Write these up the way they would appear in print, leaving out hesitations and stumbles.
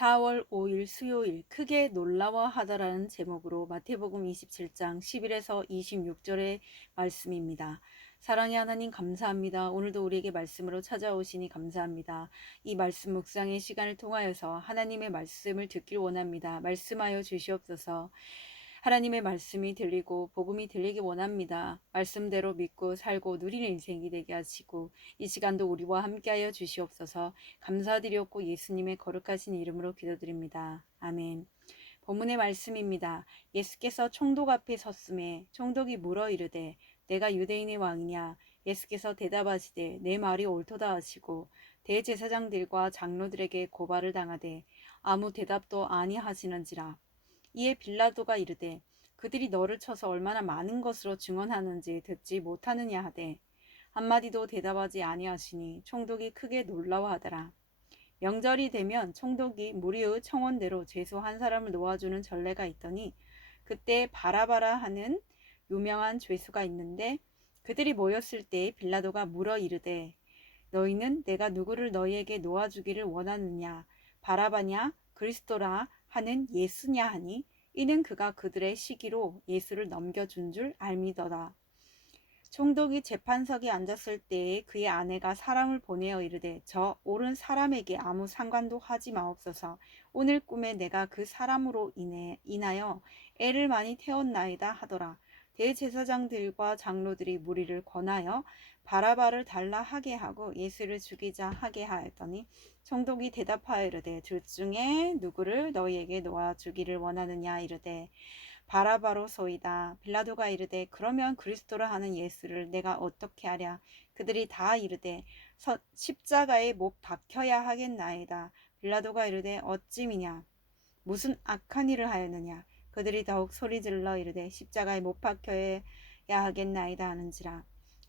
4월 5일 수요일 크게 놀라워하더라는 제목으로 마태복음 27장 11에서 26절의 말씀입니다. 사랑의 하나님 감사합니다. 오늘도 우리에게 말씀으로 찾아오시니 감사합니다. 이 말씀 묵상의 시간을 통하여서 하나님의 말씀을 듣길 원합니다. 말씀하여 주시옵소서. 하나님의 말씀이 들리고 복음이 들리기 원합니다. 말씀대로 믿고 살고 누리는 인생이 되게 하시고 이 시간도 우리와 함께하여 주시옵소서. 감사드렸고 예수님의 거룩하신 이름으로 기도드립니다. 아멘. 본문의 말씀입니다. 예수께서 총독 앞에 섰음에 총독이 물어 이르되 내가 유대인의 왕이냐. 예수께서 대답하시되 내 말이 옳도다 하시고 대제사장들과 장로들에게 고발을 당하되 아무 대답도 아니하시는지라. 이에 빌라도가 이르되 그들이 너를 쳐서 얼마나 많은 것으로 증언하는지 듣지 못하느냐 하되 한마디도 대답하지 아니하시니 총독이 크게 놀라워하더라. 명절이 되면 총독이 무리의 청원대로 죄수 한 사람을 놓아주는 전례가 있더니 그때 바라바라 하는 유명한 죄수가 있는데 그들이 모였을 때 빌라도가 물어 이르되 너희는 내가 누구를 너희에게 놓아주기를 원하느냐 바라바냐 그리스도라 하는 예수냐 하니 이는 그가 그들의 시기로 예수를 넘겨준 줄 알미더라. 총독이 재판석에 앉았을 때에 그의 아내가 사람을 보내어 이르되 저 옳은 사람에게 아무 상관도 하지 마옵소서. 오늘 꿈에 내가 그 사람으로 인하여 애를 많이 태웠나이다 하더라. 대제사장들과 장로들이 무리를 권하여 바라바를 달라 하게 하고 예수를 죽이자 하게 하였더니 총독이 대답하여 이르되 둘 중에 누구를 너희에게 놓아 주기를 원하느냐 이르되 바라바로소이다. 빌라도가 이르되 그러면 그리스도라 하는 예수를 내가 어떻게 하랴. 그들이 다 이르되 십자가에 못 박혀야 하겠나이다. 빌라도가 이르되 어찌미냐 무슨 악한 일을 하였느냐. 그들이 더욱 소리질러 이르되 십자가에 못 박혀야 하겠나이다 하는지라.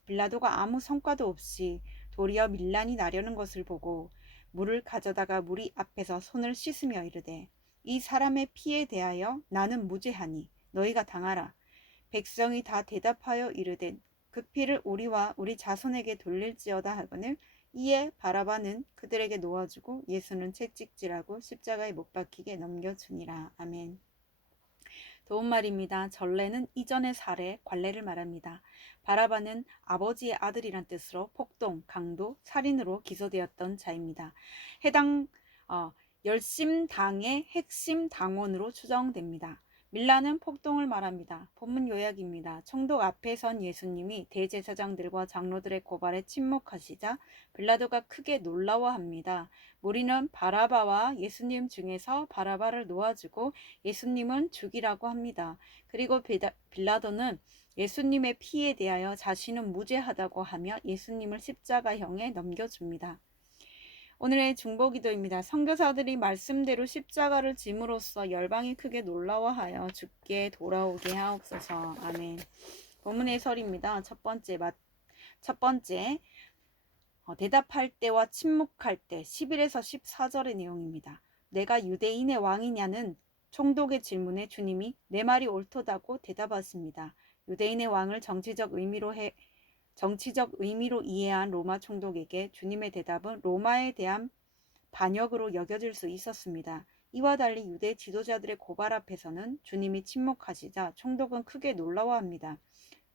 빌라도가 아무 성과도 없이 도리어 밀란이 나려는 것을 보고 물을 가져다가 무리 앞에서 손을 씻으며 이르되 이 사람의 피에 대하여 나는 무죄하니 너희가 당하라. 백성이 다 대답하여 이르되 그 피를 우리와 우리 자손에게 돌릴지어다 하거늘 이에 바라바는 그들에게 놓아주고 예수는 채찍질하고 십자가에 못 박히게 넘겨주니라. 아멘. 도움말입니다. 전례는 이전의 사례, 관례를 말합니다. 바라바는 아버지의 아들이란 뜻으로 폭동, 강도, 살인으로 기소되었던 자입니다. 해당 열심당의 핵심 당원으로 추정됩니다. 밀라는 폭동을 말합니다. 본문 요약입니다. 총독 앞에 선 예수님이 대제사장들과 장로들의 고발에 침묵하시자 빌라도가 크게 놀라워합니다. 무리는 바라바와 예수님 중에서 바라바를 놓아주고 예수님은 죽이라고 합니다. 그리고 빌라도는 예수님의 피에 대하여 자신은 무죄하다고 하며 예수님을 십자가형에 넘겨줍니다. 오늘의 중보기도입니다. 선교사들이 말씀대로 십자가를 짐으로써 열방이 크게 놀라워하여 주께 돌아오게 하옵소서. 아멘. 본문의 설입니다. 첫 번째 대답할 때와 침묵할 때 11에서 14절의 내용입니다. 내가 유대인의 왕이냐는 총독의 질문에 주님이 내 말이 옳도다고 대답하십니다. 유대인의 왕을 정치적 의미로 이해한 로마 총독에게 주님의 대답은 로마에 대한 반역으로 여겨질 수 있었습니다. 이와 달리 유대 지도자들의 고발 앞에서는 주님이 침묵하시자 총독은 크게 놀라워합니다.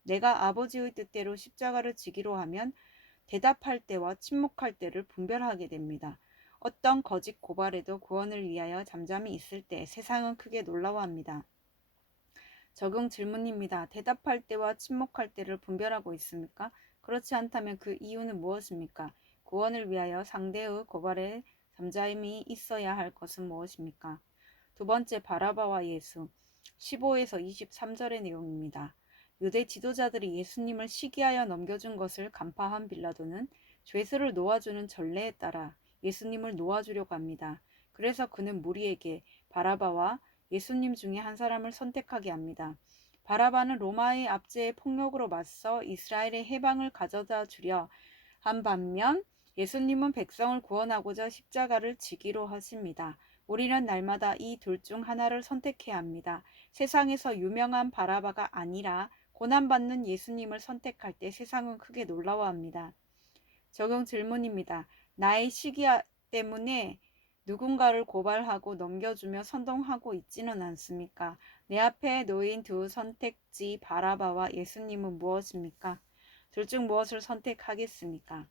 내가 아버지의 뜻대로 십자가를 지기로 하면 대답할 때와 침묵할 때를 분별하게 됩니다. 어떤 거짓 고발에도 구원을 위하여 잠잠히 있을 때 세상은 크게 놀라워합니다. 적용 질문입니다. 대답할 때와 침묵할 때를 분별하고 있습니까? 그렇지 않다면 그 이유는 무엇입니까? 구원을 위하여 상대의 고발에 잠잠히 있어야 할 것은 무엇입니까? 두 번째, 바라바와 예수 15에서 23절의 내용입니다. 유대 지도자들이 예수님을 시기하여 넘겨준 것을 간파한 빌라도는 죄수를 놓아주는 전례에 따라 예수님을 놓아주려고 합니다. 그래서 그는 무리에게 바라바와 예수님 중에 한 사람을 선택하게 합니다. 바라바는 로마의 압제의 폭력으로 맞서 이스라엘의 해방을 가져다 주려 한 반면 예수님은 백성을 구원하고자 십자가를 지기로 하십니다. 우리는 날마다 이 둘 중 하나를 선택해야 합니다. 세상에서 유명한 바라바가 아니라 고난받는 예수님을 선택할 때 세상은 크게 놀라워합니다. 적용 질문입니다. 나의 시기 때문에 누군가를 고발하고 넘겨주며 선동하고 있지는 않습니까? 내 앞에 놓인 두 선택지 바라바와 예수님은 무엇입니까? 둘 중 무엇을 선택하겠습니까?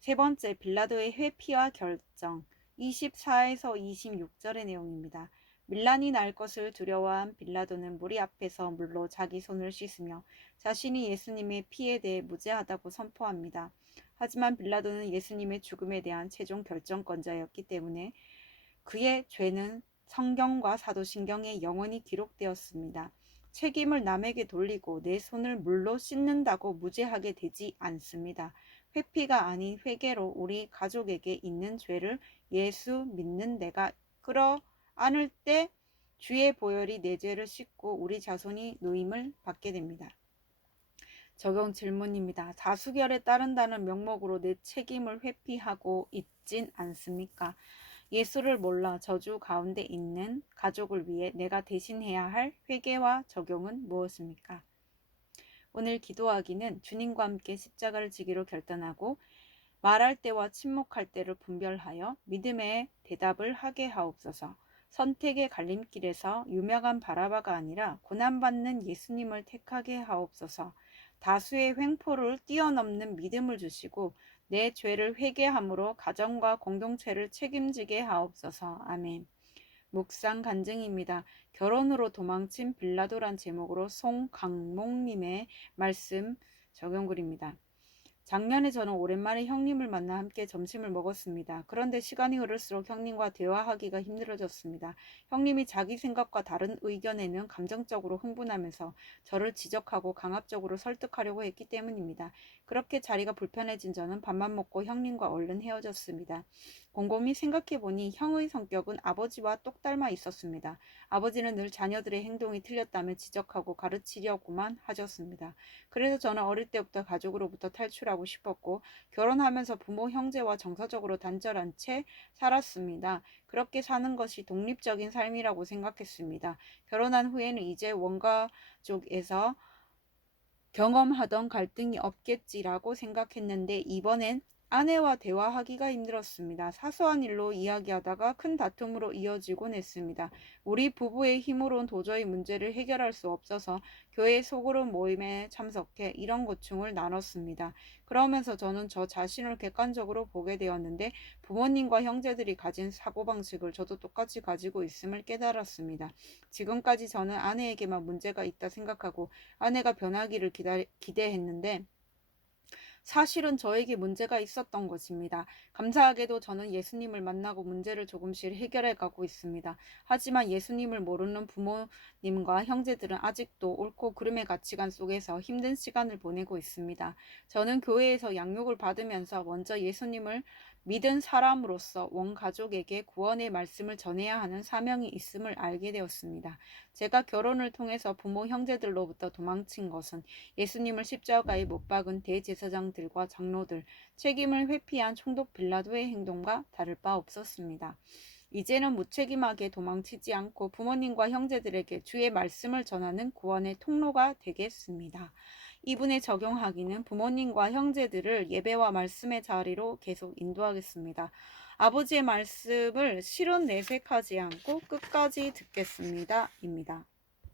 세 번째, 빌라도의 회피와 결정. 24에서 26절의 내용입니다. 밀란이 날 것을 두려워한 빌라도는 무리 앞에서 물로 자기 손을 씻으며 자신이 예수님의 피에 대해 무죄하다고 선포합니다. 하지만 빌라도는 예수님의 죽음에 대한 최종 결정권자였기 때문에 그의 죄는 성경과 사도신경에 영원히 기록되었습니다. 책임을 남에게 돌리고 내 손을 물로 씻는다고 무죄하게 되지 않습니다. 회피가 아닌 회개로 우리 가족에게 있는 죄를 예수 믿는 내가 끌어안을 때 주의 보혈이 내 죄를 씻고 우리 자손이 노임을 받게 됩니다. 적용 질문입니다. 다수결에 따른다는 명목으로 내 책임을 회피하고 있진 않습니까? 예수를 몰라 저주 가운데 있는 가족을 위해 내가 대신해야 할 회개와 적용은 무엇입니까? 오늘 기도하기는 주님과 함께 십자가를 지기로 결단하고 말할 때와 침묵할 때를 분별하여 믿음의 대답을 하게 하옵소서. 선택의 갈림길에서 유명한 바라바가 아니라 고난받는 예수님을 택하게 하옵소서. 다수의 횡포를 뛰어넘는 믿음을 주시고 내 죄를 회개함으로 가정과 공동체를 책임지게 하옵소서. 아멘. 묵상 간증입니다. 결혼으로 도망친 빌라도란 제목으로 송강목님의 말씀 적용글입니다. 작년에 저는 오랜만에 형님을 만나 함께 점심을 먹었습니다. 그런데 시간이 흐를수록 형님과 대화하기가 힘들어졌습니다. 형님이 자기 생각과 다른 의견에는 감정적으로 흥분하면서 저를 지적하고 강압적으로 설득하려고 했기 때문입니다. 그렇게 자리가 불편해진 저는 밥만 먹고 형님과 얼른 헤어졌습니다. 곰곰이 생각해보니 형의 성격은 아버지와 똑 닮아 있었습니다. 아버지는 늘 자녀들의 행동이 틀렸다며 지적하고 가르치려고만 하셨습니다. 그래서 저는 어릴 때부터 가족으로부터 탈출하고 싶었고 결혼하면서 부모 형제와 정서적으로 단절한 채 살았습니다. 그렇게 사는 것이 독립적인 삶이라고 생각했습니다. 결혼한 후에는 이제 원가족에서 경험하던 갈등이 없겠지라고 생각했는데 이번엔 아내와 대화하기가 힘들었습니다. 사소한 일로 이야기하다가 큰 다툼으로 이어지곤 했습니다. 우리 부부의 힘으론 도저히 문제를 해결할 수 없어서 교회 소그룹 모임에 참석해 이런 고충을 나눴습니다. 그러면서 저는 저 자신을 객관적으로 보게 되었는데 부모님과 형제들이 가진 사고방식을 저도 똑같이 가지고 있음을 깨달았습니다. 지금까지 저는 아내에게만 문제가 있다 생각하고 아내가 변하기를 기대했는데 사실은 저에게 문제가 있었던 것입니다. 감사하게도 저는 예수님을 만나고 문제를 조금씩 해결해 가고 있습니다. 하지만 예수님을 모르는 부모님과 형제들은 아직도 옳고 그름의 가치관 속에서 힘든 시간을 보내고 있습니다. 저는 교회에서 양육을 받으면서 먼저 예수님을 믿은 사람으로서 원 가족에게 구원의 말씀을 전해야 하는 사명이 있음을 알게 되었습니다. 제가 결혼을 통해서 부모 형제들로부터 도망친 것은 예수님을 십자가에 못 박은 대제사장들과 장로들, 책임을 회피한 총독 빌라도의 행동과 다를 바 없었습니다. 이제는 무책임하게 도망치지 않고 부모님과 형제들에게 주의 말씀을 전하는 구원의 통로가 되겠습니다. 이분에 적용하기는 부모님과 형제들을 예배와 말씀의 자리로 계속 인도하겠습니다. 아버지의 말씀을 실은 내색하지 않고 끝까지 듣겠습니다. 입니다.